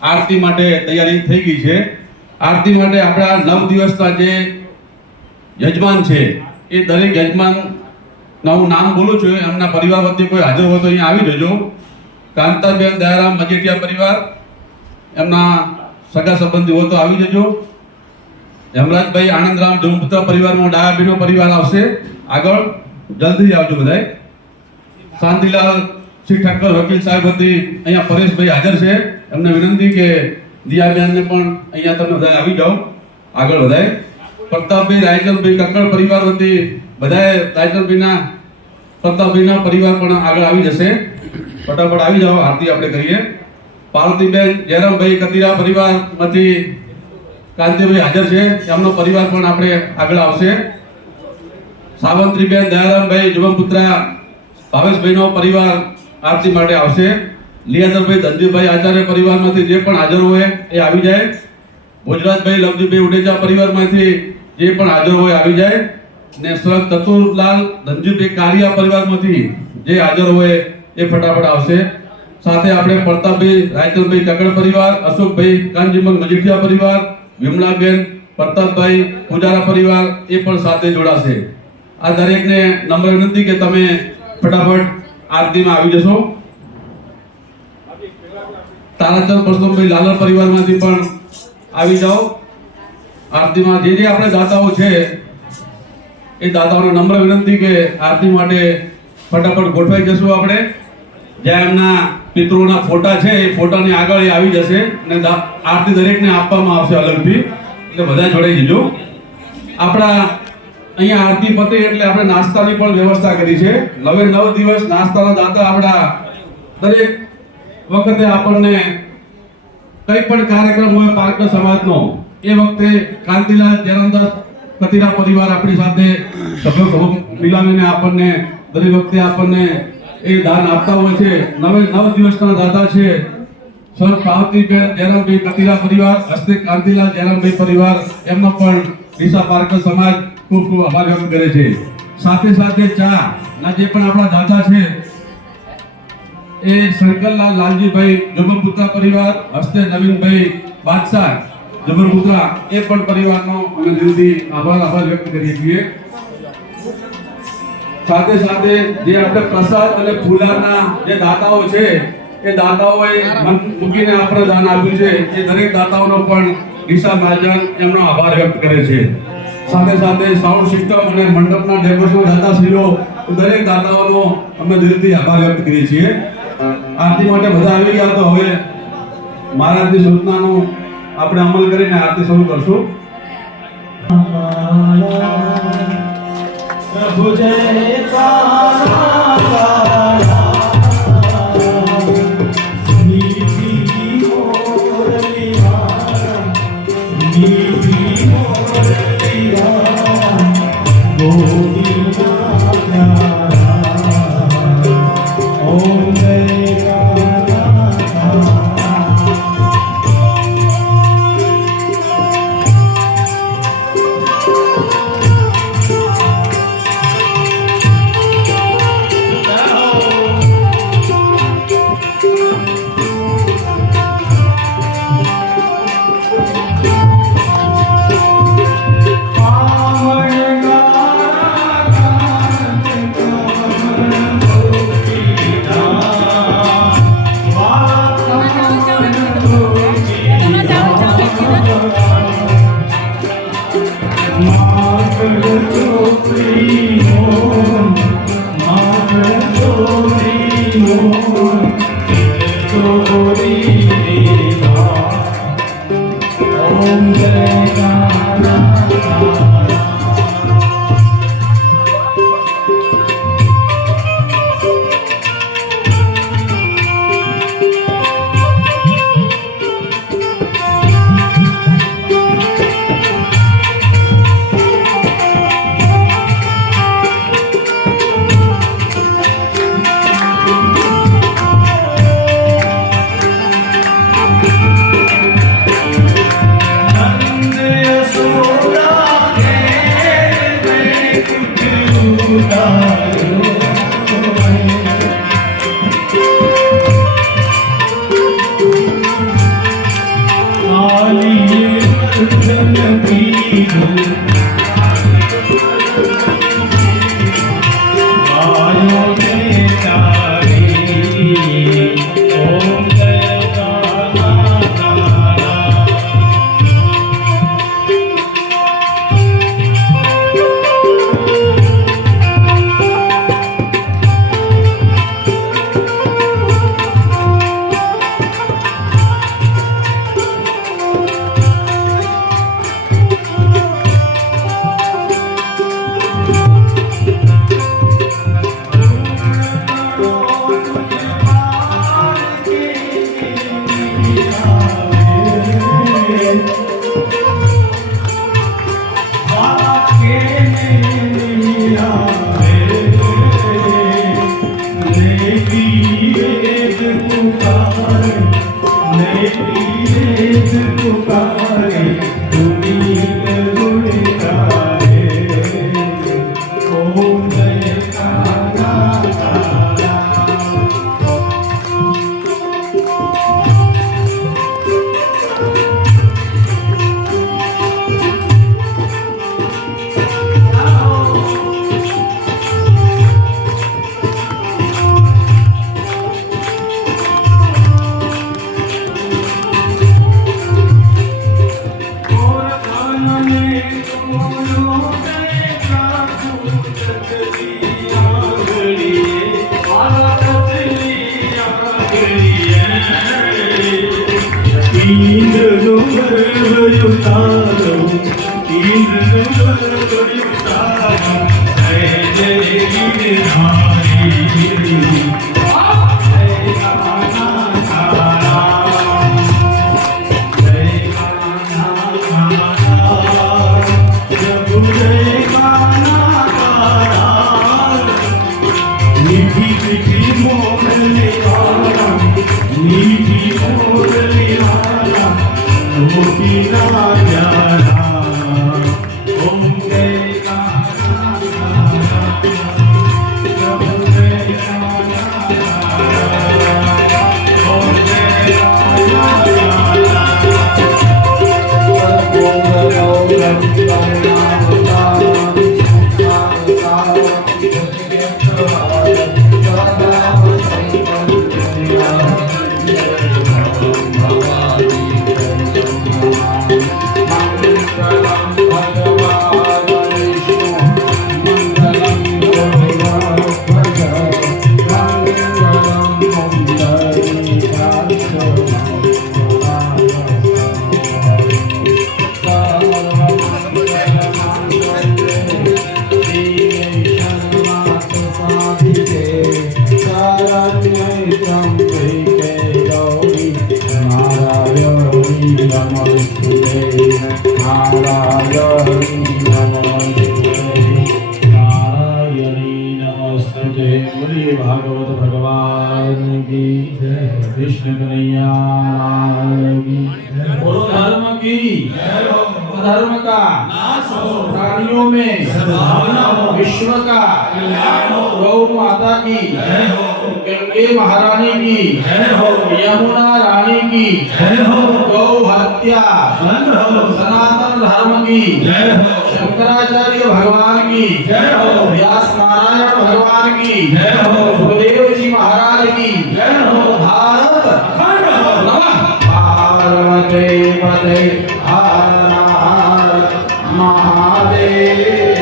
આરતી માટે તૈયારી થઈ ગઈ છે. આરતી માટે આપણા 9 દિવસના જે યજમાન છે એ દરેક યજમાનના હું નામ બોલું છું, એમના પરિવાર વતી કોઈ હાજર હોય તો અહીંયા આવી જજો. કાંતાબેન દયારામ મજેટિયા પરિવાર, એમના સગા સંબંધી હોય તો આવી જજો. હેમરાજભાઈ આનંદરામ ધુમપુત્ર પરિવારમાં ડાયાબીનો પરિવાર આવશે, આગળ જલ્દી આવજો બધાય. શાંતિલાલ શ્રી ઠક્કર વકીલ સાહેબ વતી અહીંયા પરેશભાઈ હાજર છે, એમને વિનંતી કે દિયાબેનને પણ અહીંયા તમે બધા આવી જાઓ, આગળ વધાય. પ્રતાપભાઈ રાયચંદભાઈ કક્કડ પરિવાર વતી બધાએ પ્રતાપભાઈના પરિવાર પણ આગળ આવી જશે. ફટાફટ આવી જાઓ, આરતી આપણે કરીએ. પાર્વતીબેન જયરામભાઈ કતિરા પરિવારમાંથી કાંતિભાઈ હાજર છે, એમનો પરિવાર પણ આપણે આગળ આવશે. સાવંત્રીબેન દયારામભાઈ જુગમપુત્રા ભાવેશભાઈનો પરિવાર આરતી માટે આવશે. લિયાદરભાઈ ધનજીભાઈ આચાર્ય પરિવારમાંથી જે પણ હાજર હોય એ આવી જાય. ભોજરાજભાઈ લવજીભાઈ ઉડેજા પરિવારમાંથી જે પણ હાજર હોય આવી જાય. ને સર ચતુરલાલ ધનજીભાઈ કારિયા પરિવારમાંથી જે હાજર હોય એ ફટાફટ આવશે. સાથે આપણે પ્રતાપભાઈ રાયચંદભાઈ કક્કડ પરિવાર, અશોકભાઈ કાનજીમલ મજીઠિયા પરિવાર, વિમલાબેન પ્રતાપભાઈ પૂજારા પરિવાર એ પણ સાથે જોડાશે. આ દરેકને નમ્ર વિનંતી કે તમે ફટાફટ આરતીમાં આવી જશો. તારાચંદ પરસોત્તમભાઈ લાલર પરિવારમાંથી પણ આવી જાઓ. આરતીમાં જે આપણે દાતાઓ છે એ દાતાઓને નમ્ર વિનંતી કે આરતી માટે ફટાફટ ગોઠવાઈ જશું. આપણે જ્યાં એમના પિતૃઓના ફોટા છે એ ફોટાની આગળ એ આવી જશે અને આરતી દરેકને આપવામાં આવશે અલગથી, એટલે બધા જોડાઈ જજો. આપણા અહીંયા આરતી પતે એટલે આપણે નાસ્તાની પણ વ્યવસ્થા કરી છે. 9 દિવસ નાસ્તાના દાતા આપણા દરેક વખતે આપણને કંઈ પણ કાર્યક્રમ હોય પારકા સમાજનો, એ વખતે કાંતિલાલ જયરામદાસ કતિરા પરિવાર આપણી સાથે સભ્યો મિલાવીને આપણને દરેક વખતે આપણને એ દાન આપતા હોય છે. 9 દિવસના દાતા છે સર પાર્વતીબેન જયરામભાઈ કતિરા પરિવાર, હસ્તે કાંતિલાલ જયરામભાઈ પરિવાર, એમનો પણ ડીસા પારકા સમાજ ખૂબ ખૂબ આભાર વ્યક્ત કરે છે. સાથે સાથે ચા ના જે પણ આપણા દાતા છે એ શંકરલાલ લાલજીભાઈ જુગમપુત્રા પરિવાર, હસ્તે નવીનભાઈ બાદશાહ જુગમપુત્રા, એ પણ પરિવારનો અમે દિલથી આભાર વ્યક્ત કરીએ છીએ. સાથે સાથે જે આપણે પ્રસાદ અને ફૂલાના જે દાતાઓ છે એ દાતાઓએ મન મૂકીને આપણે દાન આપ્યું છે, એ દરેક દાતાઓનો પણ ડીસા મહાજન એમનો આભાર વ્યક્ત કરે છે. સાથે સાથે સાઉન્ડ સિસ્ટમ અને મંડપના ડેકોરેશન દાતાશ્રીઓ, દરેક દાતાઓનો અમે દિલથી આભાર વ્યક્ત કરીએ છીએ. આરતી માટે બધા આવી ગયા તો હવે મહારાજની સૂચનાનો આપણે અમલ કરીને આરતી શરૂ કરશું. પ્રભુ જય भागवत भगवान की जय, कृष्ण कन्हैया की जय। बोलो धर्म की अधर्म का नाश हो, प्राणियों में सद्भावना हो, विश्व का कल्याण हो, गौ माता की जय हो, गंगे महारानी की जय हो, यमुना रानी की जय हो, गौ हत्या बंद हो, सनातन धर्म की जय हो, शंकराचार्य भगवान की जय हो, व्यास नारायण भगवान की जय हो, सुखदेव जी महाराज की जय हो, भारत अखंड हो। नमः पार्वती पते हर हर महादेव।